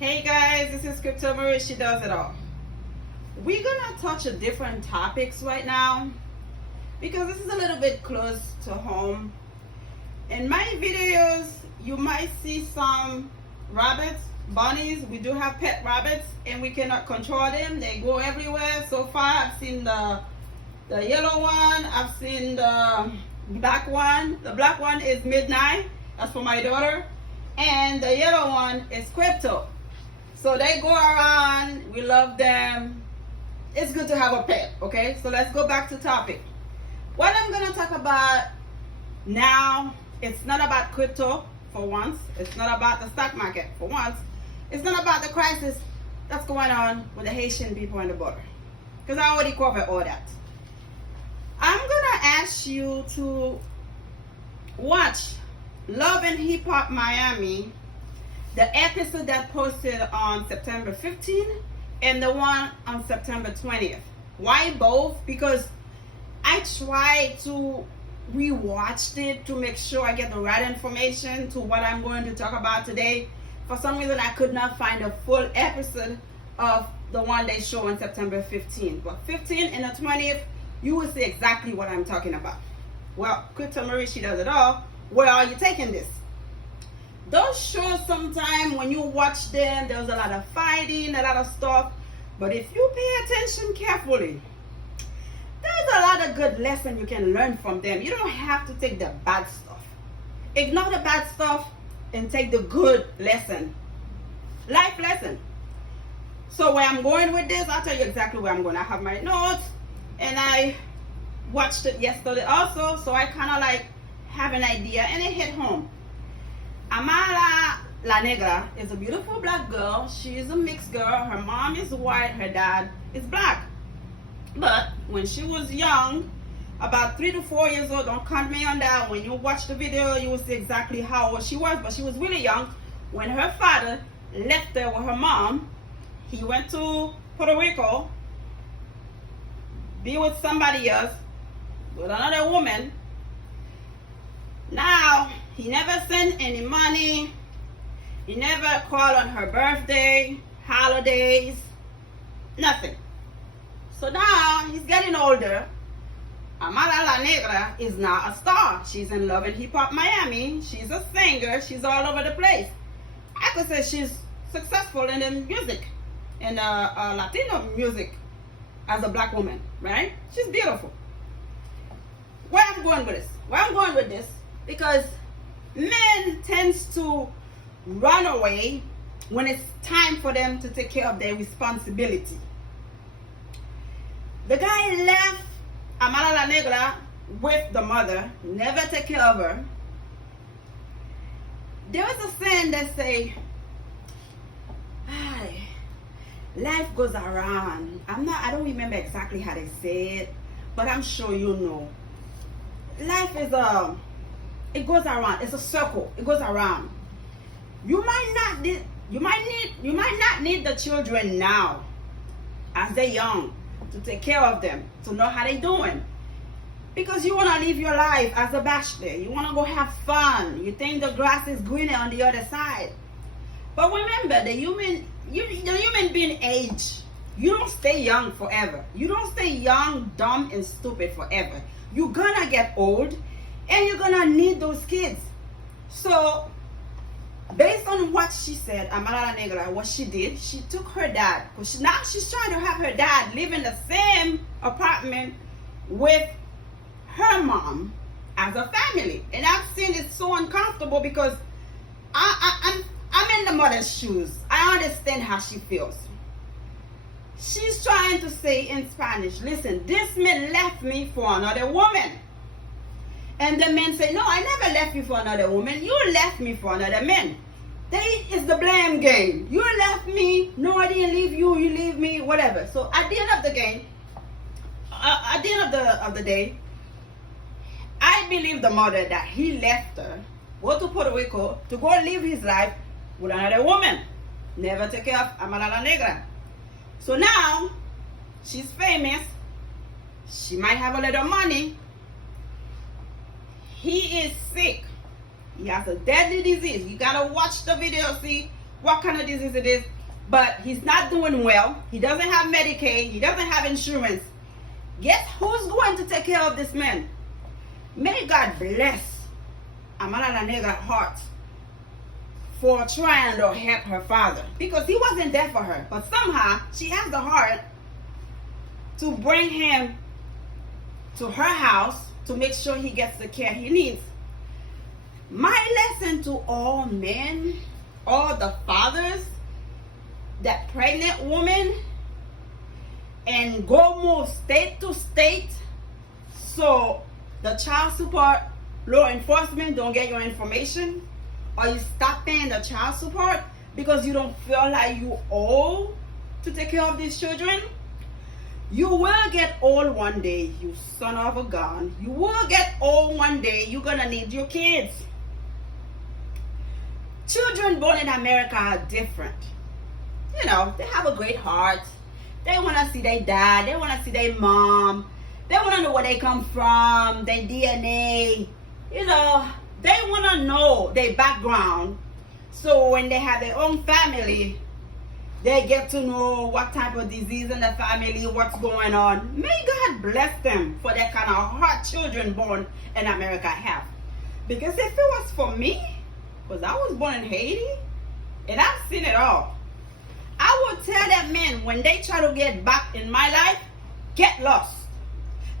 Hey guys, this is Crypto Marie. She does it all. We're gonna touch on different topics right now because this is a little bit close to home. In my videos, you might see some rabbits, bunnies. We do have pet rabbits, and we cannot control them. They go everywhere. So far, I've seen the yellow one. I've seen the black one. The black one is Midnight. That's for my daughter. And the yellow one is Crypto. So they go around. We love them. It's good to have a pet, okay? So let's go back to topic. What I'm going to talk about now, it's not about crypto for once. It's not about the stock market for once. It's not about the crisis that's going on with the Haitian people on the border. Because I already covered all that. I'm going to ask you to watch Love and Hip Hop Miami, the episode that posted on September 15th and the one on September 20th. Why both? Because I tried to rewatch it to make sure I get the right information to what I'm going to talk about today. For some reason, I could not find a full episode of the one they show on September 15th. But 15th and the 20th, you will see exactly what I'm talking about. Well, Crypto Marie, she does it all. Where are you taking this? Those shows, sometimes when you watch them, there's a lot of fighting, a lot of stuff. But if you pay attention carefully, there's a lot of good lessons you can learn from them. You don't have to take the bad stuff. Ignore the bad stuff and take the good lesson. Life lesson. So where I'm going with this, I'll tell you exactly where I'm going. I have my notes, and I watched it yesterday also, so I kind of like have an idea, and it hit home. Amara La Negra is a beautiful black girl. She is a mixed girl. Her mom is white, her dad is black. But when she was young, about 3 to 4 years old, don't count me on that. When you watch the video, you will see exactly how old she was. But she was really young when her father left her with her mom. He went to Puerto Rico, be with somebody else, with another woman. Now, he never sent any money. He never called on her birthday, holidays, nothing. So now he's getting older. Amara La Negra is now a star. She's in Love and Hip Hop Miami. She's a singer. She's all over the place. I could say she's successful in the music, in Latino music, as a black woman, right? She's beautiful. Where I'm going with this? Where I'm going with this, because men tends to run away when it's time for them to take care of their responsibility. The guy left Amara La Negra with the mother, never take care of her. There is a saying that say, life goes around. I don't remember exactly how they say it, but I'm sure you know. Life is it goes around. It's a circle. It goes around. You might not need the children now, as they're young, to take care of them, to know how they're doing, because you want to live your life as a bachelor. You want to go have fun. You think the grass is greener on the other side. But remember, the human being age. You don't stay young forever. You don't stay young, dumb, and stupid forever. You're gonna get old, and you're gonna need those kids. So, based on what she said, Amara La Negra, what she did, she took her dad, because now she's trying to have her dad live in the same apartment with her mom as a family. And I've seen it so uncomfortable, because I'm in the mother's shoes. I understand how she feels. She's trying to say in Spanish, listen, this man left me for another woman. And the man say, no, I never left you for another woman. You left me for another man. It's the blame game. You left me. No, I didn't leave you. You leave me. Whatever. So at the end of the game, at the end of the day, I believe the mother that he left her, go to Puerto Rico to go live his life with another woman. Never take care of Amara La Negra. So now, she's famous. She might have a little money. He is sick. He has a deadly disease. You gotta watch the video, see what kind of disease it is, but he's not doing well. He doesn't have Medicaid. He doesn't have insurance. Guess who's going to take care of this man? May God bless Amara La Negra's heart for trying to help her father, because he wasn't there for her. But somehow she has the heart to bring him to her house to make sure he gets the care he needs. My lesson to all men, all the fathers, that pregnant woman, and go move state to state so the child support law enforcement don't get your information, or you stop paying the child support because you don't feel like you owe to take care of these children. You will get old one day, you son of a gun. You will get old one day. You're gonna need your kids. Children born in America are different. You know, they have a great heart. They want to see their dad. They want to see their mom. They want to know where they come from, their DNA. You know, they want to know their background. So when they have their own family, they get to know what type of disease in the family, what's going on. May God bless them for that kind of heart children born in America have. Because if it was for me, because I was born in Haiti, and I've seen it all, I would tell that man, when they try to get back in my life, get lost.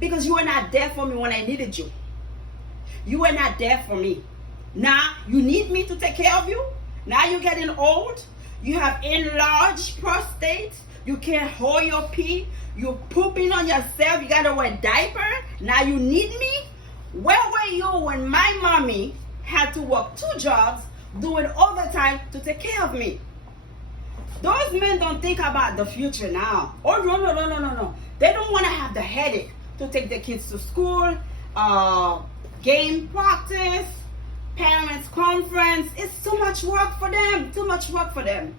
Because you were not there for me when I needed you. You were not there for me. Now you need me to take care of you. Now you're getting old. You have enlarged prostate. You can't hold your pee. You're pooping on yourself. You got to wear a diaper. Now you need me. Where were you when my mommy had to work 2 jobs, doing overtime to take care of me? Those men don't think about the future now. Oh, no. They don't want to have the headache to take their kids to school, game practice, parents conference. It's too much work for them. Too much work for them.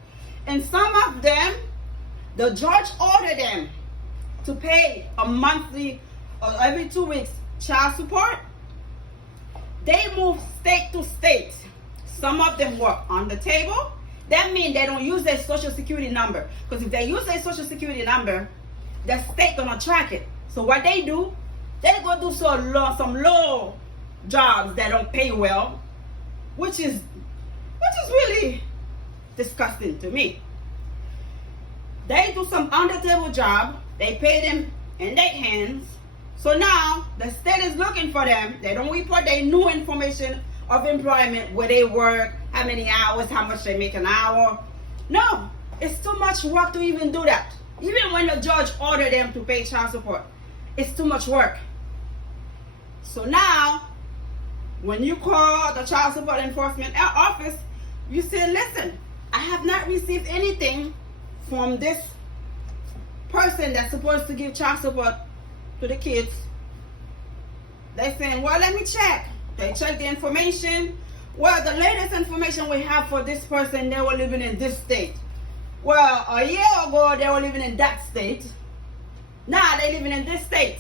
And some of them, the judge ordered them to pay a monthly or every 2 weeks child support. They move state to state. Some of them work on the table. That means they don't use their social security number. Because if they use their social security number, the state gonna track it. So what they do, they go do some low jobs that don't pay well, which is really disgusting to me. They do some on the table job, they pay them in their hands. So now the state is looking for them. They don't report their new information of employment, where they work, how many hours, how much they make an hour. No, it's too much work to even do that. Even when the judge ordered them to pay child support, it's too much work. So now, when you call the child support enforcement office, you say, listen, I have not received anything from this person that's supposed to give child support to the kids. They're saying, well, let me check. They check the information. Well, the latest information we have for this person, they were living in this state. Well, a year ago, they were living in that state. Now they're living in this state.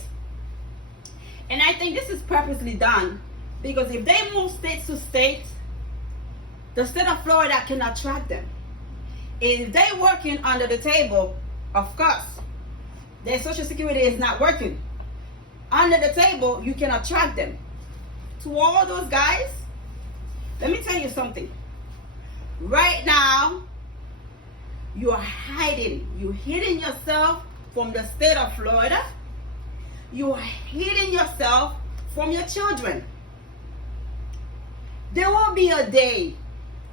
And I think this is purposely done, because if they move state to state, the state of Florida cannot track them. If they're working under the table, of course, their social security is not working. Under the table, you cannot track them. To all those guys, let me tell you something. Right now, you are hiding. You're hiding yourself from the state of Florida. You are hiding yourself from your children. There will be a day,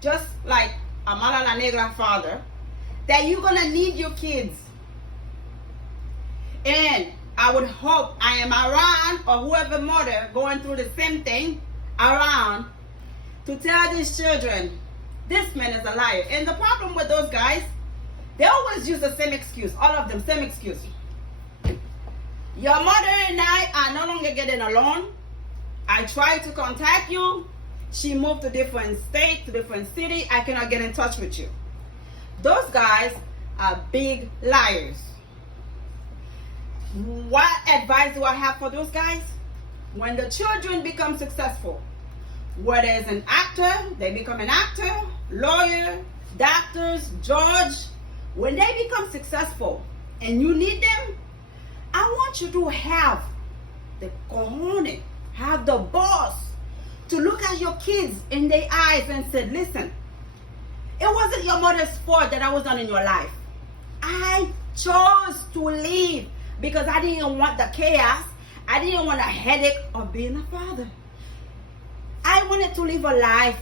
just like Amara La Negra father, that you're going to need your kids. And I would hope I am around, or whoever mother going through the same thing, around to tell these children, this man is a liar. And the problem with those guys, they always use the same excuse. All of them, same excuse. Your mother and I are no longer getting along. I tried to contact you. She moved to different state, to different city. I cannot get in touch with you. Those guys are big liars. What advice do I have for those guys? When the children become successfber, whether it's an actor, they become an actor, lawyer, doctors, judge, when they become successful and you need them, I want you to have the cojones, have the boss to look at your kids in their eyes and say, listen, it wasn't your mother's fault that I was not in your life. I chose to leave because I didn't want the chaos. I didn't want a headache of being a father. I wanted to live a life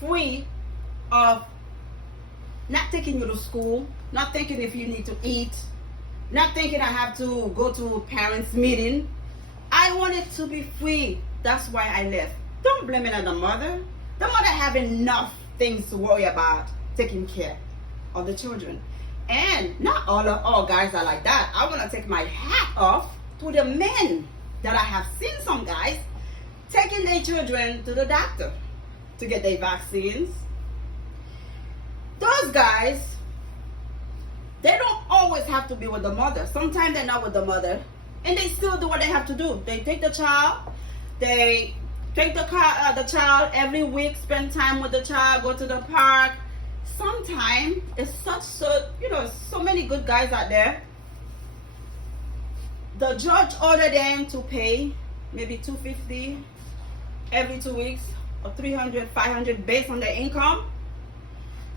free of not taking you to school, not thinking if you need to eat, not thinking I have to go to parents' meeting. I wanted to be free. That's why I left. Don't blame it on the mother. The mother have enough things to worry about taking care of the children. And not all guys are like that. I want to take my hat off to the men that I have seen some guys taking their children to the doctor to get their vaccines. Those guys, they don't always have to be with the mother. Sometimes they're not with the mother and they still do what they have to do. They take the child, they take the child every week, spend time with the child, go to the park. Sometimes it's so many good guys out there. The judge ordered them to pay maybe $250 every 2 weeks or $300, $500 based on their income.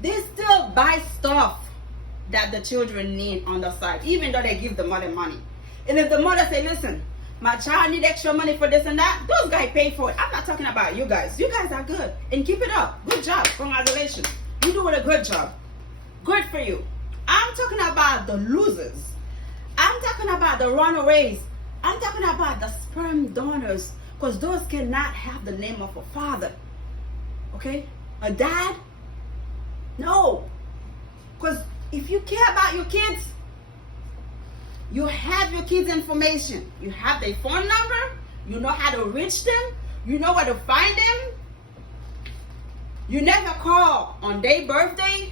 They still buy stuff that the children need on the side, even though they give the mother money. And if the mother say, listen, my child need extra money for this and that, those guys pay for it. I'm not talking about you guys. You guys are good and keep it up. Good job. Congratulations. You're doing a good job. Good for you. I'm talking about the losers. I'm talking about the runaways. I'm talking about the sperm donors, because those cannot have the name of a father. Okay? A dad? No. Because if you care about your kids, you have your kids' information. You have their phone number. You know how to reach them. You know where to find them. You never call on their birthday.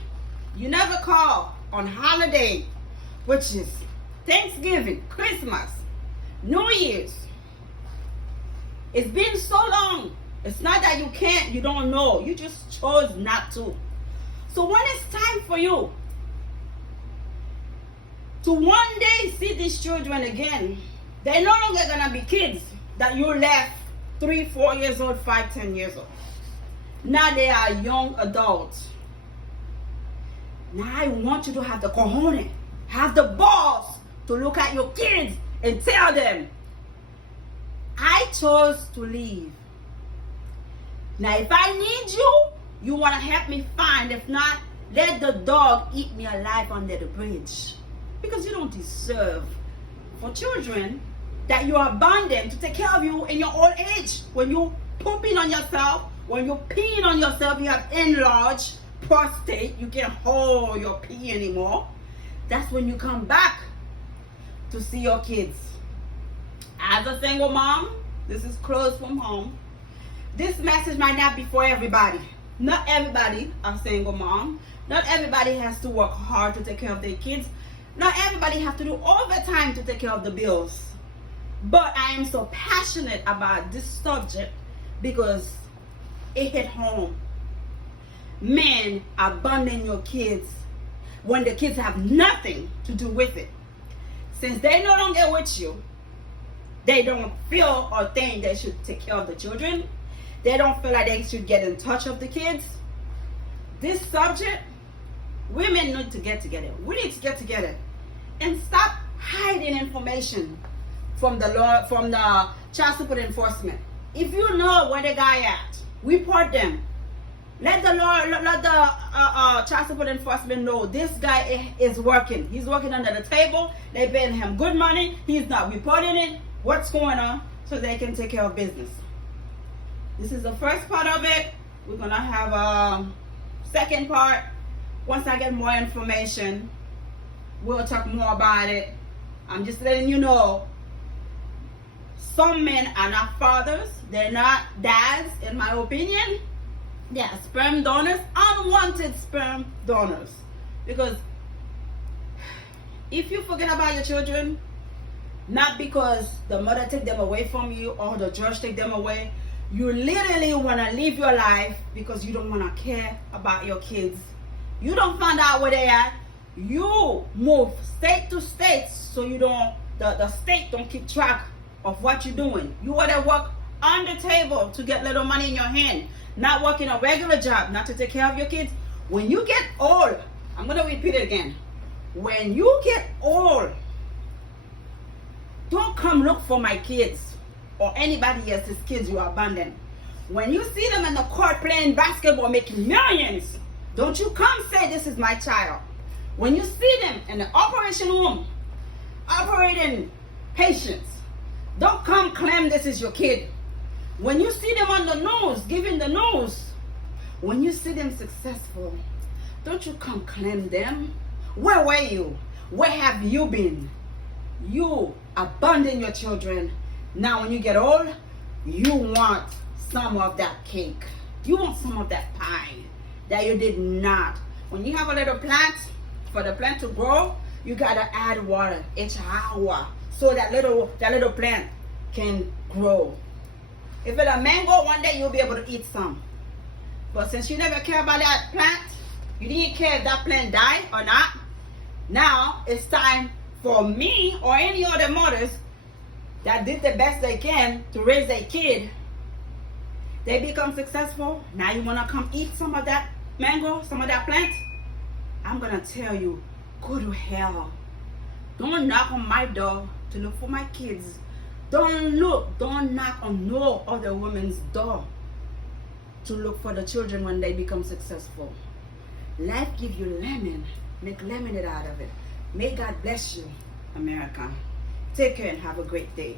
You never call on holiday, which is Thanksgiving, Christmas, New Year's. It's been so long. It's not that you can't, you don't know. You just chose not to. So when it's time for you to one day see these children again, they're no longer going to be kids that you left 3, 4 years old, 5, 10 years old. Now they are young adults. Now I want you to have the cojones, have the balls to look at your kids and tell them, I chose to leave. Now if I need you, you want to help me find. If not, let the dog eat me alive under the bridge. Because you don't deserve for children that you abandon to take care of you in your old age. When you pooping on yourself, when you're peeing on yourself, you have enlarged prostate, you can't hold your pee anymore. That's when you come back to see your kids. As a single mom, this is close from home. This message might not be for everybody. Not everybody are single mom. Not everybody has to work hard to take care of their kids. Not everybody has to do overtime to take care of the bills. But I am so passionate about this subject because it hit home. Men abandon your kids when the kids have nothing to do with it. Since they no longer with you, they don't feel or think they should take care of the children. They don't feel like they should get in touch with the kids. This subject, women need to get together. We need to get together and stop hiding information from the law, from the child support enforcement. If you know where the guy at, report them. Let the child support enforcement know this guy is working. He's working under the table. They're paying him good money. He's not reporting it. What's going on? So they can take care of business. This is the first part of it. We're gonna have a second part. Once I get more information, we'll talk more about it. I'm just letting you know, some men are not fathers. They're not dads, in my opinion. They are sperm donors, unwanted sperm donors. Because if you forget about your children, not because the mother take them away from you or the judge take them away, You literally want to live your life because you don't want to care about your kids. You don't find out where they at. You move state to state so you don't, the state don't keep track of what you're doing. You want to work on the table to get little money in your hand, not working a regular job, not to take care of your kids. When you get old, I'm going to repeat it again. When you get old, don't come look for my kids or anybody else's kids you abandoned. When you see them in the court playing basketball, making millions, don't you come say this is my child. When you see them in the operation room, operating patients, don't come claim this is your kid. When you see them on the news, giving the news, when you see them successful, don't you come claim them. Where were you? Where have you been? You abandon your children. Now when you get old, you want some of that cake. You want some of that pie that you did not. When you have a little plant, for the plant to grow, you gotta add water each hour so that little plant can grow. If it's a mango, one day you'll be able to eat some. But since you never care about that plant, you didn't care if that plant died or not. Now it's time for me or any other mothers that did the best they can to raise their kid. They become successful. Now you want to come eat some of that mango, some of that plant? I'm going to tell you, go to hell. Don't knock on my door to look for my kids. Don't knock on no other woman's door to look for the children when they become successful. Life give you lemon. Make lemonade out of it. May God bless you, America. Take care and have a great day.